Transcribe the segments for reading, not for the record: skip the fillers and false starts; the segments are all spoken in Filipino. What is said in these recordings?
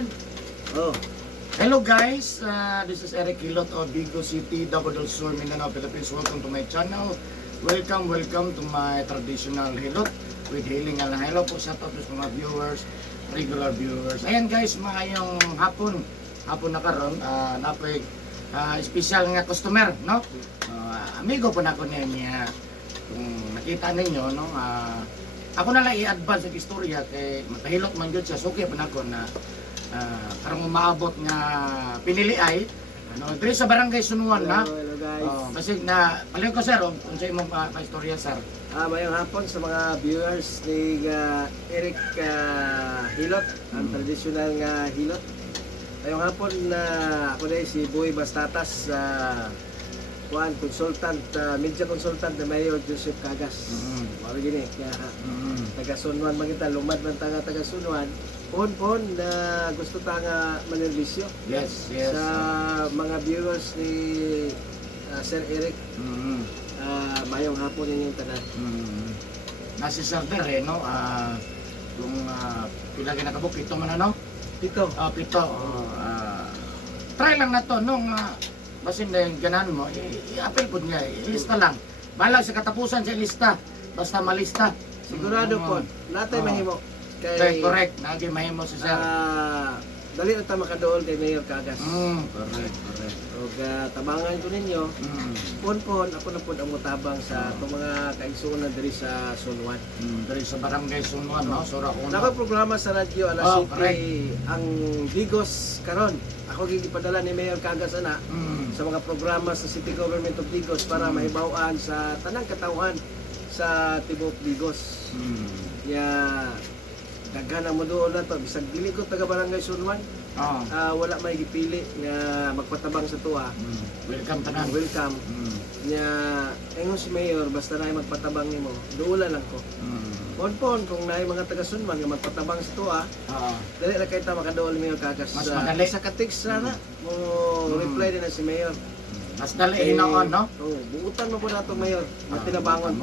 man. Oh. Hello guys, this is Eric Hilot of Vigo City, Davao del Sur, Mindanao, Philippines. Welcome to my channel. Welcome to my traditional Hilot with Healing Alang. Hello po sa top mga viewers, regular viewers. Ayan guys, maayong hapon na karon, napoy special nga customer, no? Amigo po na ko niya. Kung nakita ninyo, no? Ako na lang i-advance ang istorya kay matahilot man gyud siya, suki pa nako na karong maabot nga pinili ay ano diri sa barangay Sunuan na. Hello guys. Basig na paliw ko sir kung sa imong istorya sir. Mayong hapon sa mga viewers ni Eric Hilot, ang traditional nga Hilot. Mayong hapon na ako dai si Boy Bastatas, consultant, media consultant na Mayor Joseph Cagas. Mao gini kaya taga Sunuan man kita, lumad man taga Sunuan. Pon na gusto ta nga manerbisyo. Yes. Sa mga viewers ni Sir Eric. Mayong hapon ninyong tanan. Nasi sir there no kung pila ka nakabuk ito man ano? Pito. Pito. Try lang na to nung basin na yung ganahan mo, i-appel po niya, ilista lang. Balag sa katapusan sa ilista, basta malista. Sigurado po, natay mahimo. Correct, naging mahimo si sir. Dali na ta makadool kay Mayor Cagas. Correct. Og tabangan ko ninyo, pon ako na po ang mutabang sa itong mga kaigsuonan diri sa Sunuan. Dari sa barangay Sunuan, no? Sura ko. Nakaprograma sa radyo alas 7 correct. ang Digos karon. Ako gigipadala ni Mayor Cagas ana sa mga programa sa City Government of Digos para mahibaw-an sa tanang katawhan sa tibok Digos. Daghan mo doon na to, bisag dili ko taga barangay Sunuan. Wala may gipili nga magpatabang sa tuwa. Welcome tanan. Welcome. Nya ingon si Mayor basta na magpatabang nimo, duula lang ko. Pon kung naay mga taga Sunuan nga magpatabang sa tuwa. Dali ra kay ta makadool ni Mayor Cagas. Mas madali Sa ka-text na mo reply din na si Mayor. Mas dali hinaon, no? Buutan mo po nato Mayor, na tinabangon.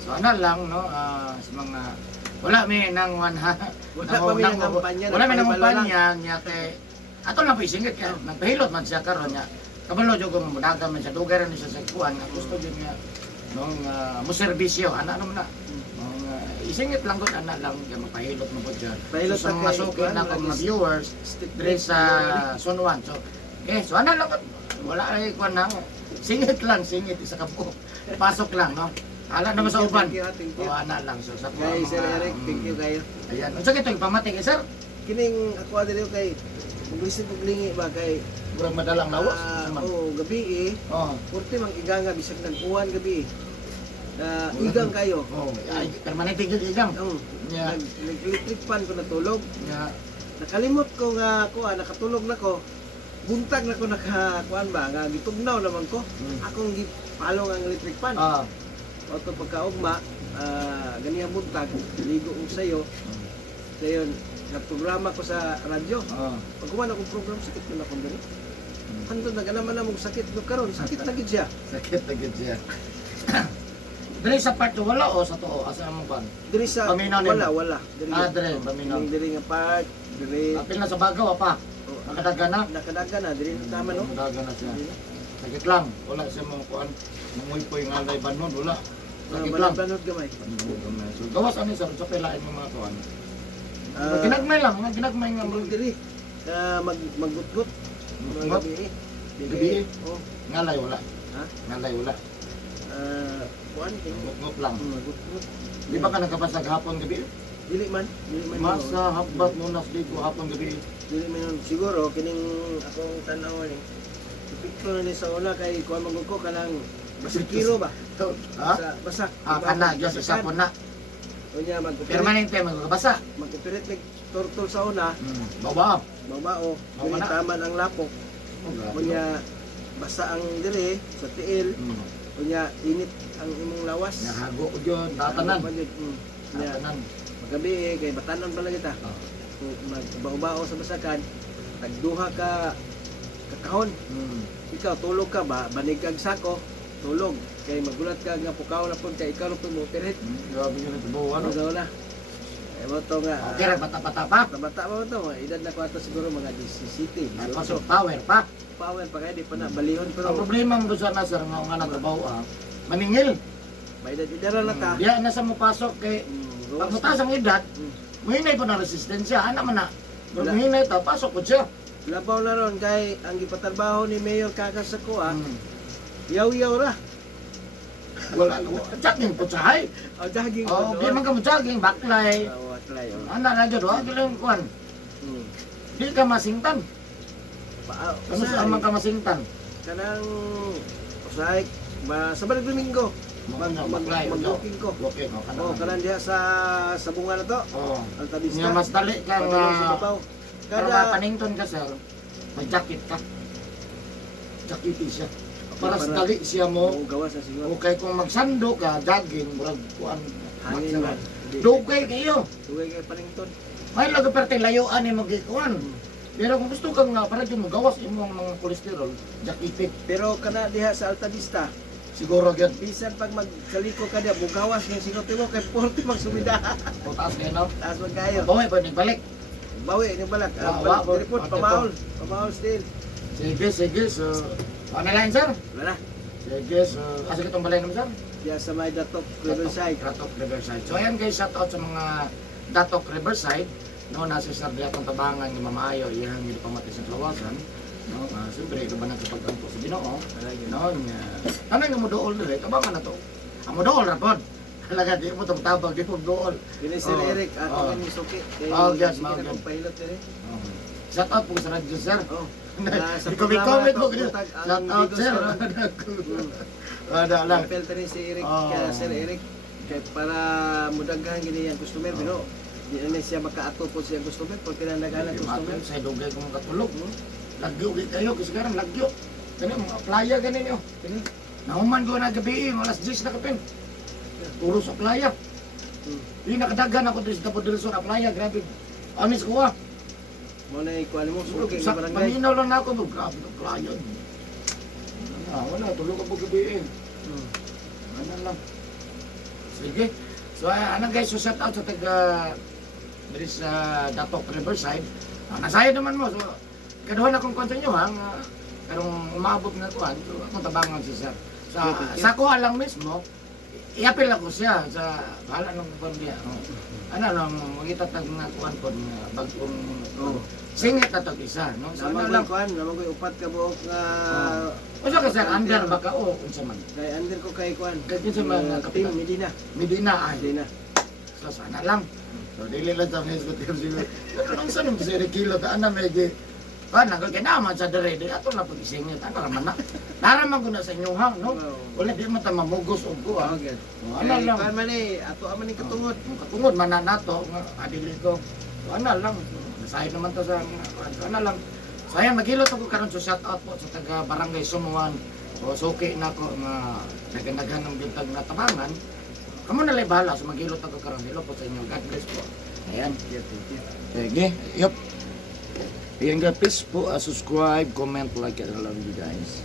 So ana lang, no? Sa mga wala may nang Wala pa may nangampanya. Wala may nangampanya niya kay ato lang po isingit kaya nagpahilot man siya karon niya. Kabalo jud ko mudagan man siya dugay ra ni siya sa kuan nga gusto jud niya nung mo serbisyo ana naman na. Isingit lang gud ana lang kay mapahilot mo po siya. So masukin na ko mga viewers diri sa Sunuan. So ana lang wala ay kuan nang singit isa ka po. Pasok lang, no? Ala naman sa uban. Thank you. Ana lang so sa Kay Sir Eric, thank you kayo. Ayan. Unsa kito ipamati kay sir? Kining ako adiri kay gusto kog lingi ba kay Murag madalang lawas. gabi Purti mang iganga bisag nagkuhan gabi. Igang kayo. Ay permanente gyud igang. Yeah. Nag-electric fan ko natulog. Yeah. Nakalimot ko nga nakatulog na ko. Buntag na ko nakakuan ba nga gitugnaw naman ko. Akong gipalong ang electric fan. Oto pagkaugma, ganiyang buntag, ligo ko sa'yo. Dayon, nagprograma ko sa radyo. Pag kuman akong program, sakit ko na akong gani. Kanto na ganaman na mong sakit no karon, sakit na gid siya. Sakit na gid siya. Dili sa part to wala o sa to asa mo ban? Diri sa Paminaw wala. Diri paminaw. Diri nga part, diri Apil na sa Bagaw pa. Nakadagan na. nakadagan na, diri na tama no. Nakadagan na siya. Sakit lang, wala siya mong kuan. Manguy nga lay banon wala. Sakit lang. Planot gamay. So gawas ani sir sa pelain mo mga kuan. Ginagmay lang, mga ginagmay nga Ang diri maggutgut. Gut? Gabi? Ngalay wala. Ha? Ngalay wala. Kuan Ngop lang. maggutgut. Di ba ka nagkabasag hapon gabi? Dili man. Masa habat mo nas dito hapon gabi. Dili man siguro kining akong tan-aw ni. Ipikto na ni sa una kay kuan magud ko kanang basikiro ba? Ha? Sa basak. Kana just sa na. Unya Permanente magkabasa. mag-operate mig turtle sa una, Baba. babao, Mao na. taman ang lapok. Unya basa ang diri sa tiil. Unya init ang imong lawas. Nahago ko jud tatanan. Nya Tatanan. magabi kay batanon pala kita. Magbao-bao sa basakan, tagduha ka kakahon. Ikaw tulog ka ba, banig kag sako, tulog. Kay magulat ka nga pukaw na pud kay ikaw na pud mo operate. Grabe yun ito buwan. Ano daw na? Eh mo to nga. Okay, bata-bata pa. Bata mo to, edad na ko ato siguro mga 17. Pasok power pa. Power pa kaya di pa na balihon pero Ang problema mo sana sir nga nagtrabaho maningil. may edad na ta. Diya na sa mo pasok kay pag mataas ang edad, muhinay po na resistensya. Ana man na. Kung muhinay ta, pasok po siya. Labaw na ron kay ang gipatrabaho ni Mayor Kakas sa kuha, yaw-yaw ra. Wala, jogging po siya. O jogging Oh, di man ka mo jogging, baklay. Watlay. Ana na dyan, wag lang kuhan. Di ka masingtan. Ano sa amang ka masingtan? Kanang usahay sa balik Domingo. Mag-booking ko. Okay, no, Oh, kanang diha sa bunga na to. Oh. Ang tabista. Nga mas dali kang Padulong sa babaw. pero Kada panington ka sir, may jacket ka. Jacketi siya. Para sa dali siya mo. gawas sa siguro. Okay, kung magsando ka, jogging, murag kuan. Hangin man. Dugay kayo. Dugay kay Panington. May laga parte layuan ni magikuan. Pero kung gusto kang nga para dyan magawas imong mga kolesterol, jacketi. Pero kana diha sa Alta Vista, Siguro gyud. bisan pag magkaliko ka diha, bugawas yung sinuti mo kay 40 magsumida. Taas kayo no. Taas man kayo. Bawi pa ni balik. Bawi ni balak. Wa, wa, Report wa, pamaol. Pamaol still. Sige. So, ano lang sir? Wala. Sige, so, asa kitong balay naman sir? Diya sa may Datok Riverside. Datok Riverside. So ayan guys, shout out sa mga Datok Riverside. No, nasa sa Datong Tabangan ni Mamaayo, iyang hindi pamati sa Klawasan. No, siyempre, ito ba nagkapagtanto sa Ginoo? No, ano yung mudool nila? Tabangan na to. Ang mudool na po. Talaga, di mo itong tabag, di mo mudool. Kini Sir Eric, ako kini suki. Yes, sige na kong pilot dire. Shout out po sa radyo sir. Oh. Comment mo ganyan. Shout out sir. Ada lang. Filter ni si Eric, Sir Eric. Kaya para mudaghan gini ang customer, pero di na siya makaato po siya customer pag pinandagan ang customer. Sa dugay ko mga katulog. Lagyo kayo kasi karon lagyo. Kani mga playa ganin yo. Kini Nahuman ko na gabi, alas 10 na kapin. Puro sa playa. Hindi nakadagan ako dito sa Tapos dito sa playa, grabe. Anis ko ah. mo na ikuan mo suki Sa ng barangay. paminaw lang ako, grabe ng playa. Wala, tulog ako gabi eh. Ano lang. Sige. So, ano guys, so shout out sa taga dito sa Datok Riverside. Nasaya naman mo. So, kaduhan akong konta nyo ha. Karong umabot na kuhan. So, akong tabangan si sir. Sa kuha lang mismo, iapil ako siya sa bahala ng pamilya. Ano lang, magitatag na kuhan po ng bagong singit na isa. No? So, ano lang. Naman ko upat ka buok nga O siya ka sir, under baka o unsa man. kay under ko kay kuan. Kaya kinsa man nga Team kapitan. Medina. Medina ay. Medina. So sana lang. So dili lang sa Facebook team sila. Kanang sa nung si Kilo ta ana medyo. Kan nang kay naman sa dere di ato na pagisingit. Ano raman na. Naraman ko na sa inyo hang no. Wala di man ta mamugos og ko. Okay. Ano lang. Kuan man eh ato aman ni katungod. Katungod man na nato nga adili ko. So ano lang. Nasayod naman to sa ano lang. Sayang nagilot ako karon sa shout out po sa taga Barangay Sumuan. O suki na ko nga nagandaghan ng bintag na tabangan. Kamu na lang bahala sa magilot ako karon. Hello po sa inyo. God bless po. Ayan. Sige. Yup. Ayan guys, please po subscribe, comment, like, and I love you guys.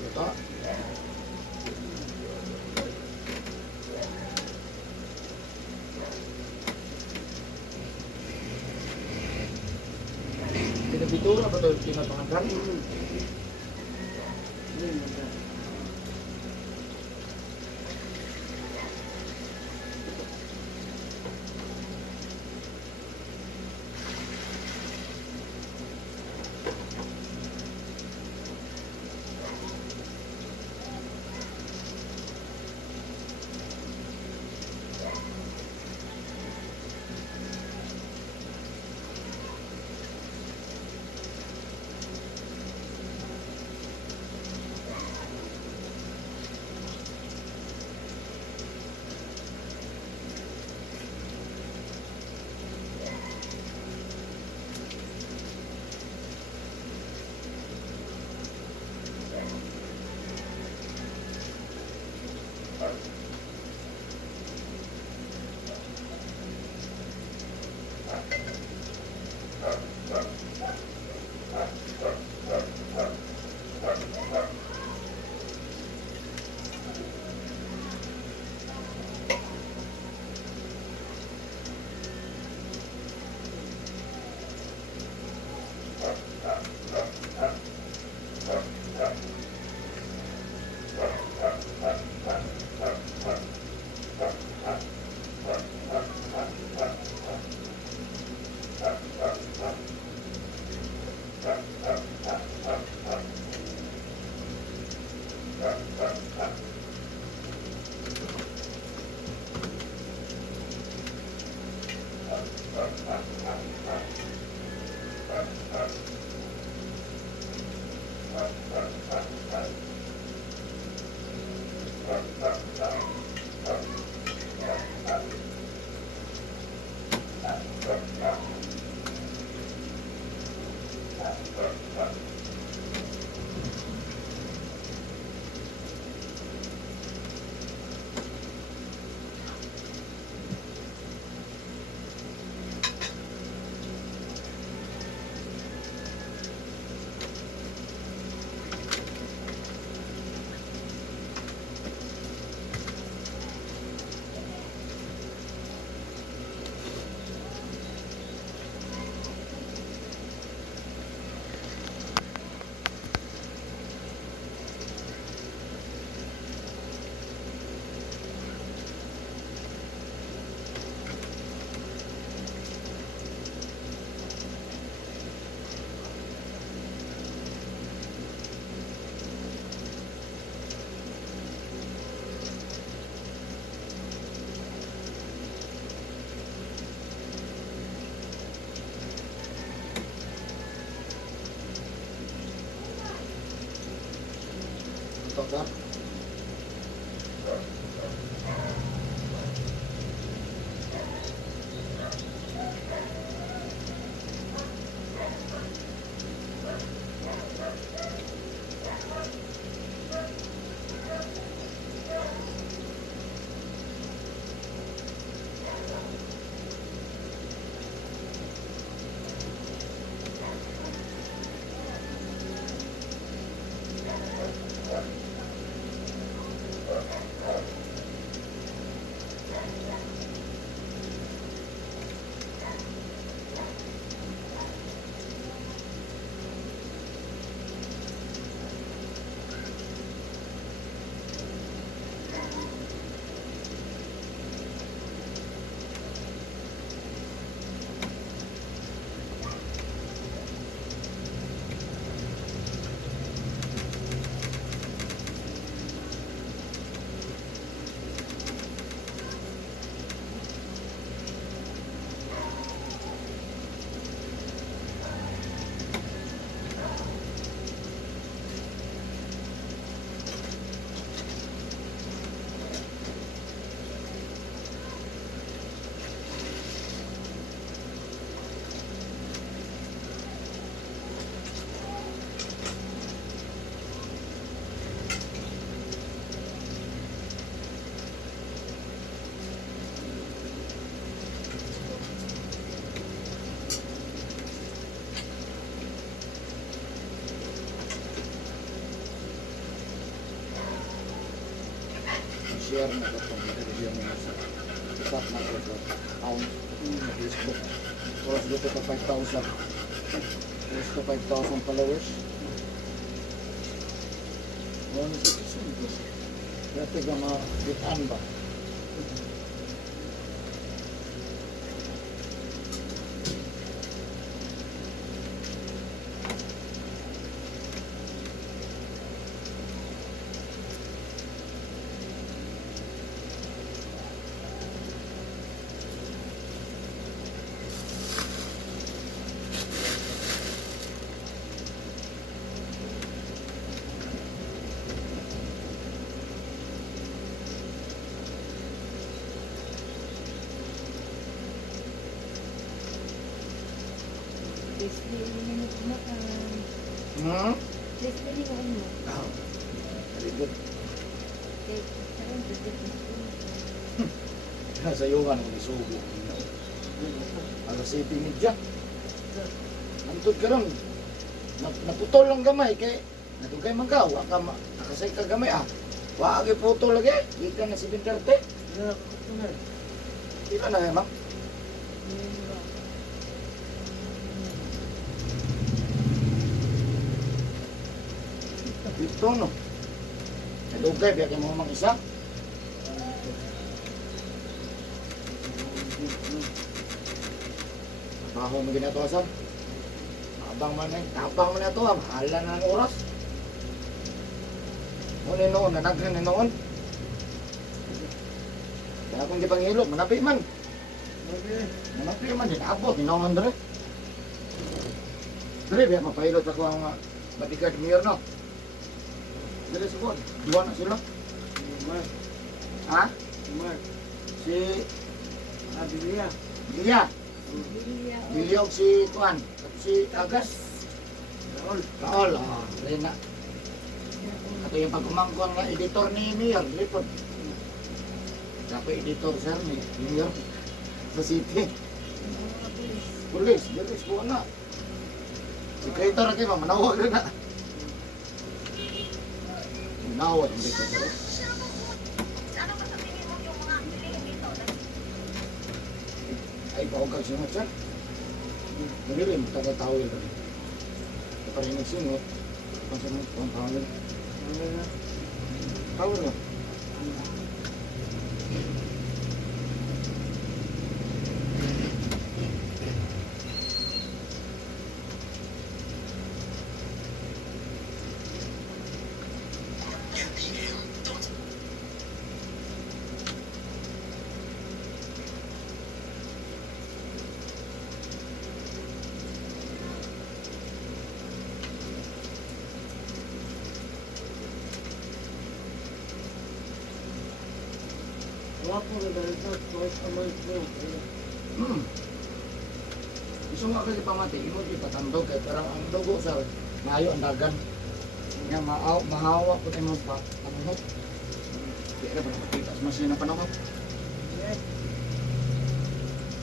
Ito. Pinabitura ba ito tinatangan? Ito ka. Share na ito kung review mo sa stop na ito account sa Facebook. Oras dito ka 5,000. Oras ka 5,000 followers. Ano sa ito? Dati ka ma-bitan ba? Hmm? Oh, very good. Nasayungan ko ni Subo. Alas 7:30. Antod ka ron. Naputol lang gamay kay Nadugay man ka, wa ka nakasay ka gamay ah. Wa agi photo lagi, ika na 7:30. Na ako na. Ila na ma'am. Ito no. Nadugay biya kay mo mang isa. Baho mo ginato asam. Tabang man ito, mahala na ang oras. Muna noon, nanaghan na noon. Kaya kung di pang hilo, manapi man. Okay. Manapi man, din abot, ninawan dere. Dere, biya mapahilot ako ang bodyguard mayor, no? Dere subod, dua na sila. Mark. Ha? Mark. Si Abilia. Lilia. Lilia og si Tuan. Si Agas. Raul. Raol, Rena. Ato yung pagkumangkuhan nga editor ni Mayor, lipod. Dapat editor sir ni Mayor sa city. Pulis po na. Sekretar kayo, manawag rin na. Manawag, hindi ka sir. Ay, paugag singot sir. Manilim, taga-tawil ka rin. Kapag rin nagsingot, pasangot ko ang tawil. Tawil lang. Wapo na dahil sa close naman ko. Gusto nga kasi pamati, imo di patandog kay parang ang dugo sa mayo ang dagan. Nga mahawa po tayo pa panahon. Di na pa nakakita sa masin na panahon.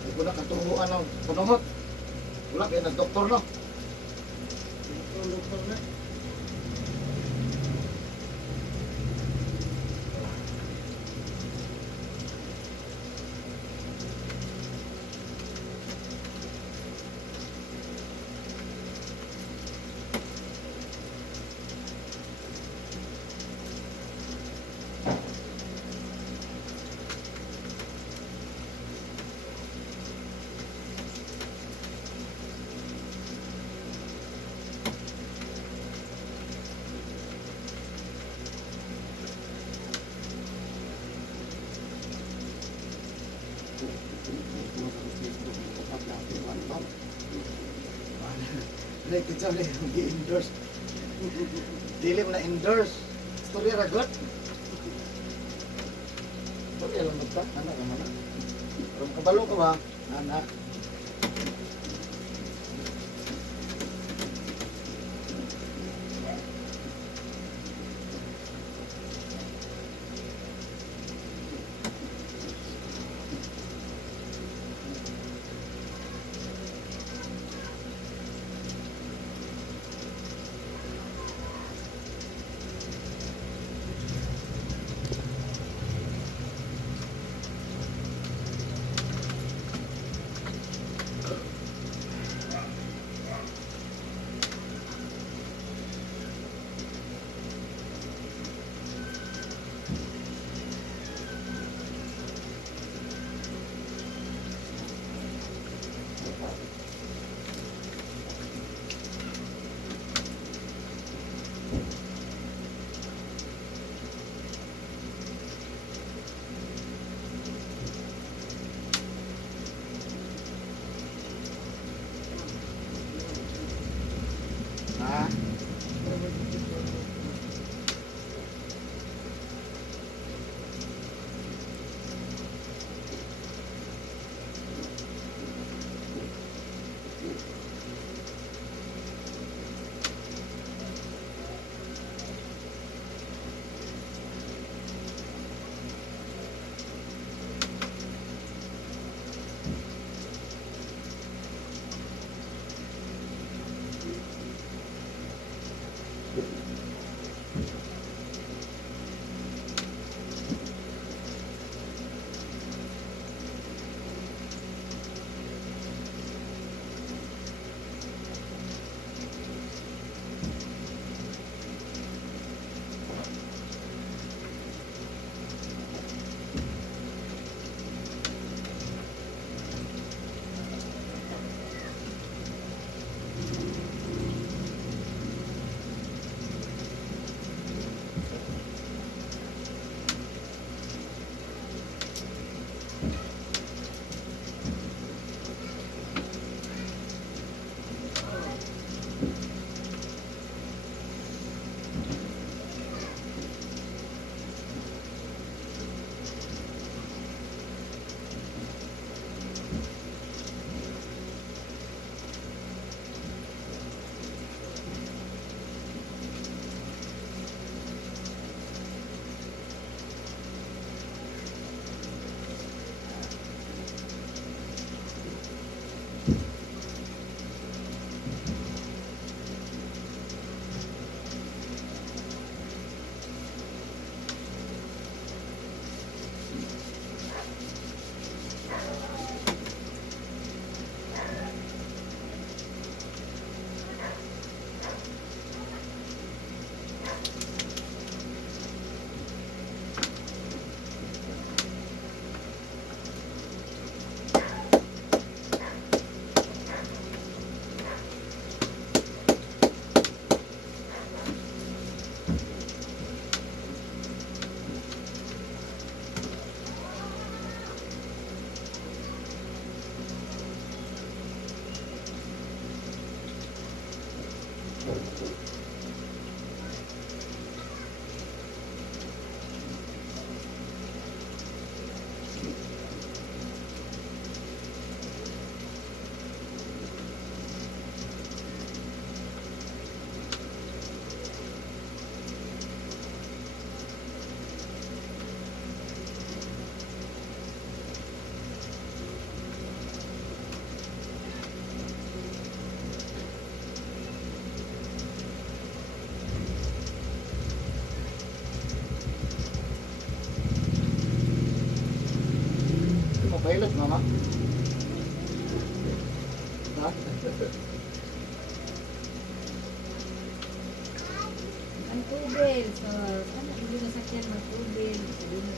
Di ko na katuhuan ng panahon. Wala kaya nag-doktor no. Doktor na. Like it's only gi-endorse. Dili mo na endorse. Storya ra gud. Storya lang magta, ana ka man. Kung kabalo ka ba, ana. Pilot, mama. Ha? Ang tubig. So, sana hindi nasakyan ng tubig. Sabi na.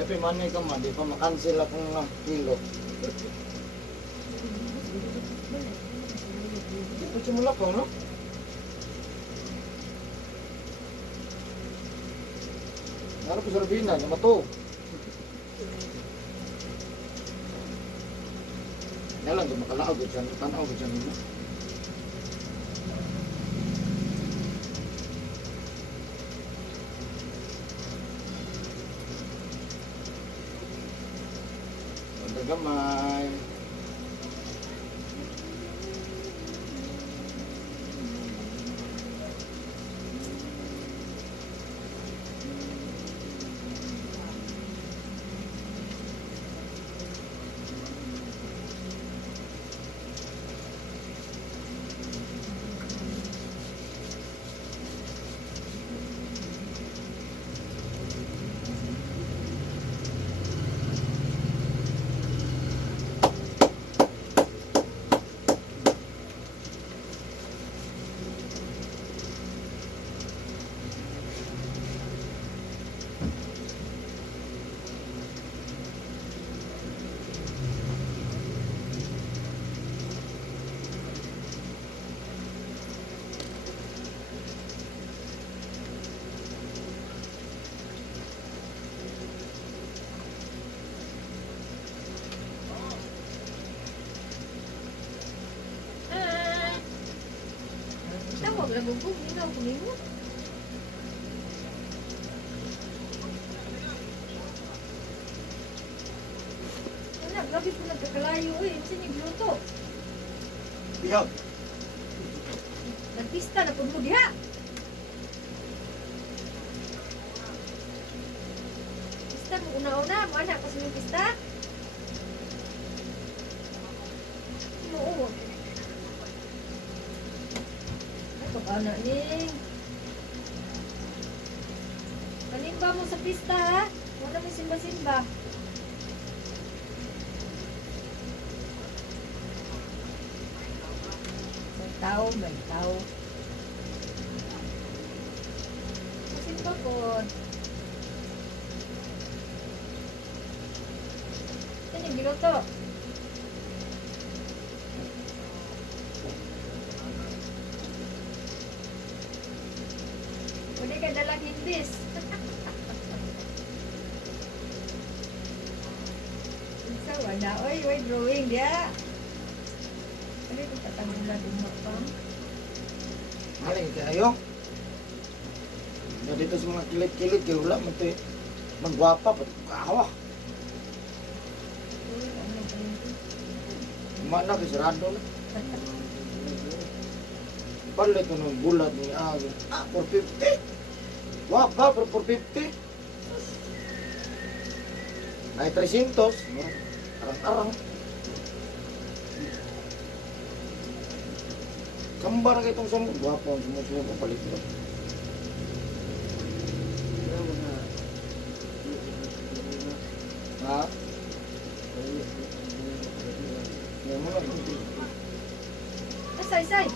Happy money ka man, di pa makancel akong pilot. Ito simula ko, no? Naro ko sa Rabina, yung mato. Yan lang, kung makalaog ko dyan, tanaw ko dyan. Gamay. Tawag lang mo, hindi ako kumingot. Wala, grabe po nagkakalayo eh. Kasi nagluto. Ikaw. Nagpista na po mo diha. Pista mo una-una. Mo anak kasi yung pista. Oo. Ito ka na ning. Kanimba mo sa pista ha. Wala mo simba-simba. May tao. Masimba po. Ito yung giluto. Pwede ka dalang hindis. Isa wala. Oy, drawing dia. Ano ito tatangulan umapang? Haling kayo. Na dito sa mga kilit-kilit, kaya wala mo ito magwapa, ba't kahawa? Uy, ano ba yun? Mana ka, sarado na. Palit ko ng bulat ni Agin. 450. Wapa, pero 450. Ay, 300. Arang-arang. Kambar ka itong sumug. Wapa ang sumusunod ang palit ko. Ha? Yan mo lang. Say.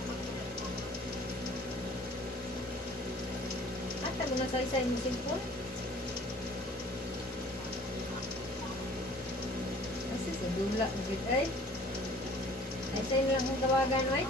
Ata mo na say mo cellphone? Kasi sa dula mo gid ay. Ay say lang kung tawagan ay.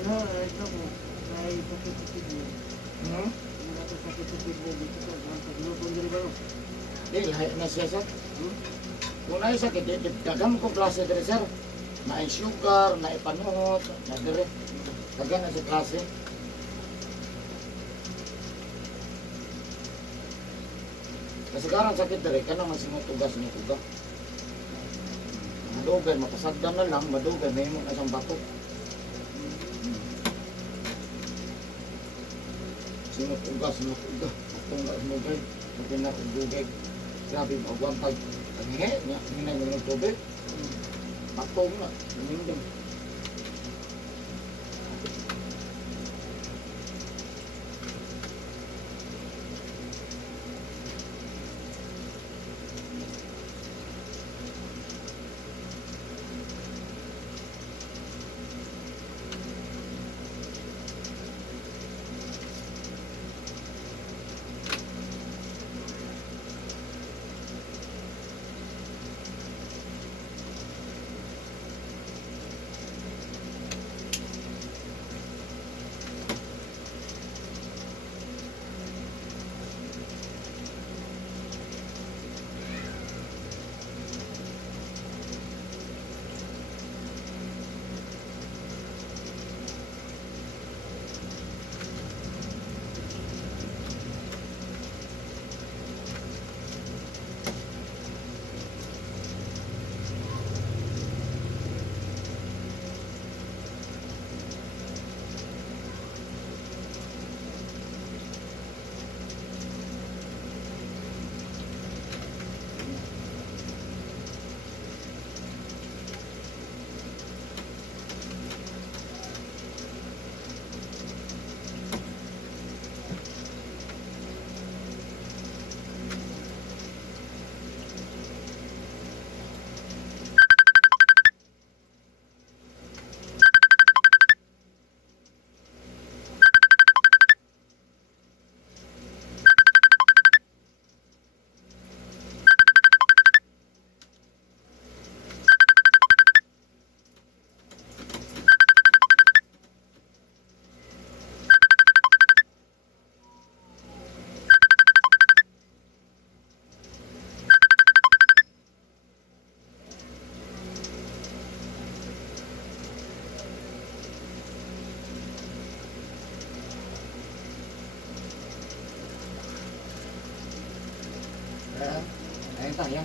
No, ito po. May sakit sa kidney. Hmm? Wala ko sakit sa kidney dito sa ang paglubong diri ba? Di, lahi na siya, sir. Hmm? Kung na sakit, dagam ko klase diri, sir. Na sugar, na panuhot, na diri. Daghan na sa klase. Kasi karang sakit diri, ka na masingot tugas niya tuga. Madugay, mapasagdan na lang, madugay, may mo na siyang bato. Singot tugas, singot tuga. Atong na umugay, pati na umugay. Grabe, magwantag. Ang he, hinay mo ng tubig. Batong na, lumindong. Ayun tayo.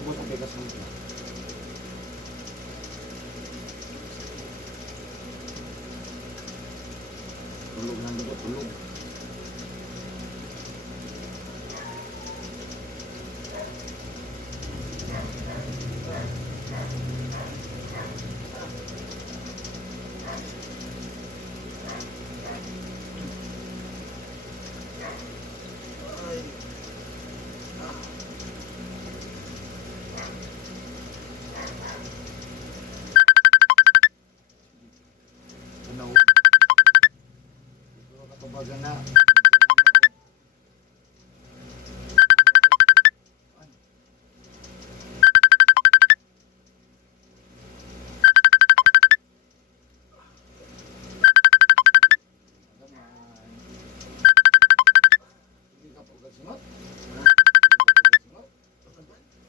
Ubus ang bigas mo. Tulog ng dugo, tulog. Ano? Ito katabagan na. Hindi ka po kasingot?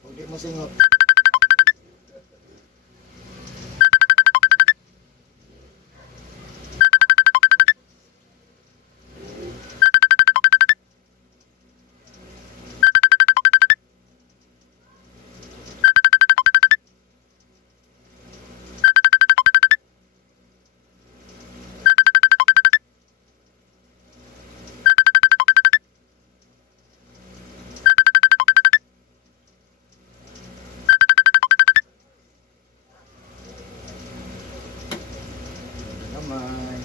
Hindi mo singot. Kamay.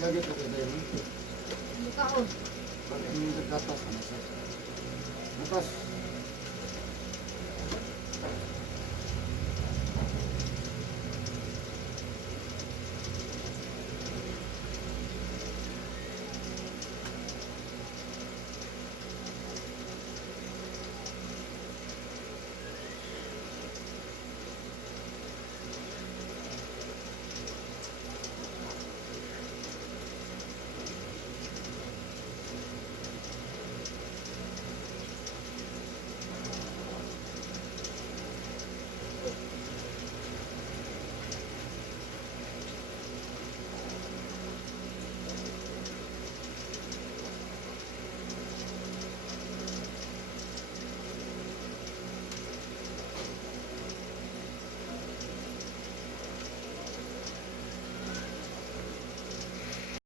Gagit ako din. Bukaon. Pag ang gatas, ano sa? Gatas.